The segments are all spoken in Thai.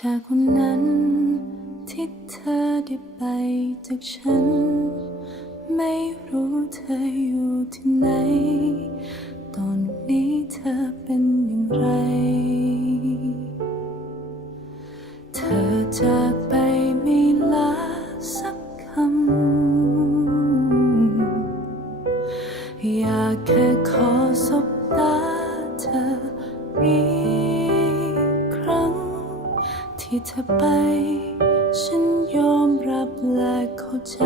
ชายคนนั้น ที่เธอได้ไปจากฉัน ไม่รู้เธออยู่ที่ไหน ที่เธอไป ฉันยอมรับและเข้าใจ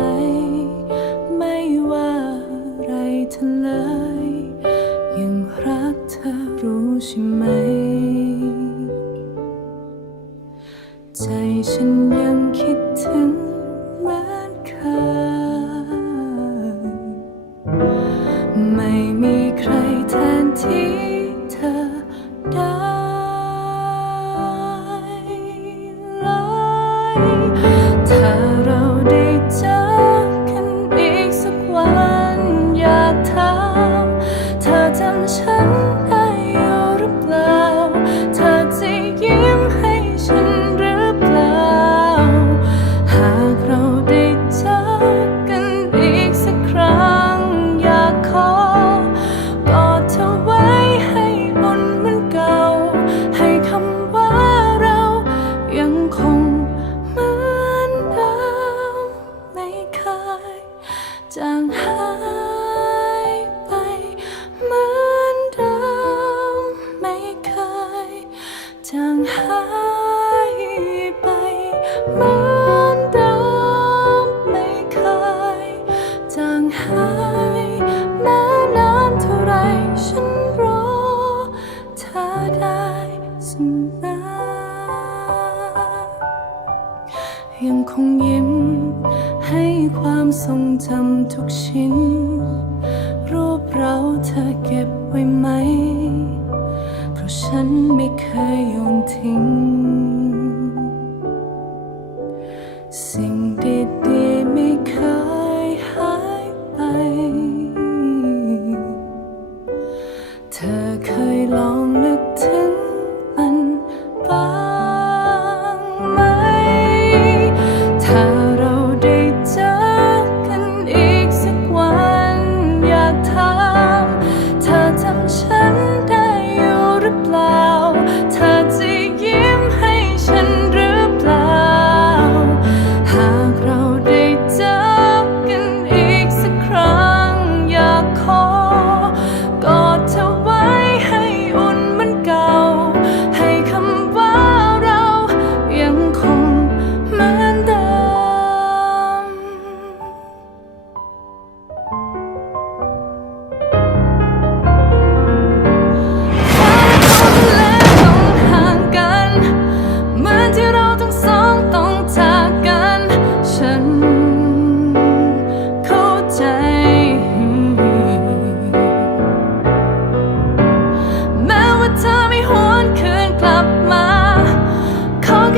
ไม่ว่าอะไรเธอเลย ยังรักเธอรู้ใช่ไหม ใจฉัน จางหายไปเหมือนเดิมไม่เคยจางหายไปเหมือนเดิมไม่เคยจางหายแม้นานเท่าไรฉันรอเธอได้เสมอยังคงยิ้ม ให้ความทรงจำทุกชิ้น รูปเราเธอเก็บไว้ไหม เพราะฉันไม่เคยโยนทิ้ง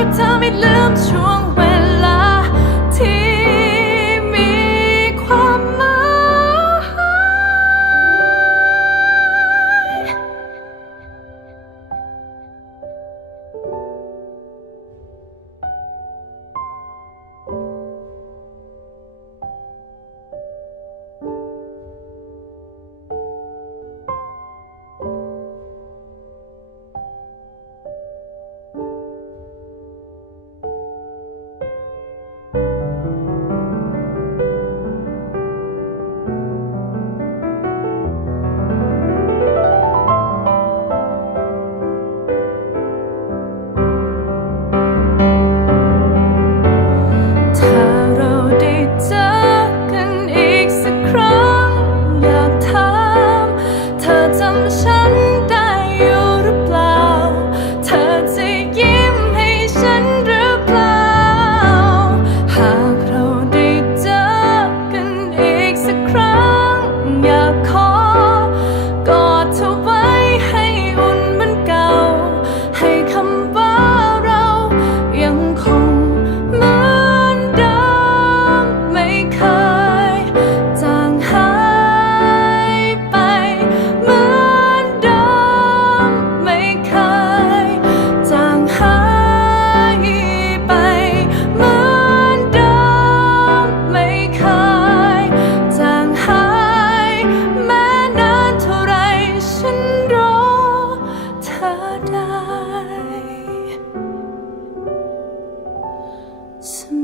ก็เธอไม่ลืมช่วง 思念。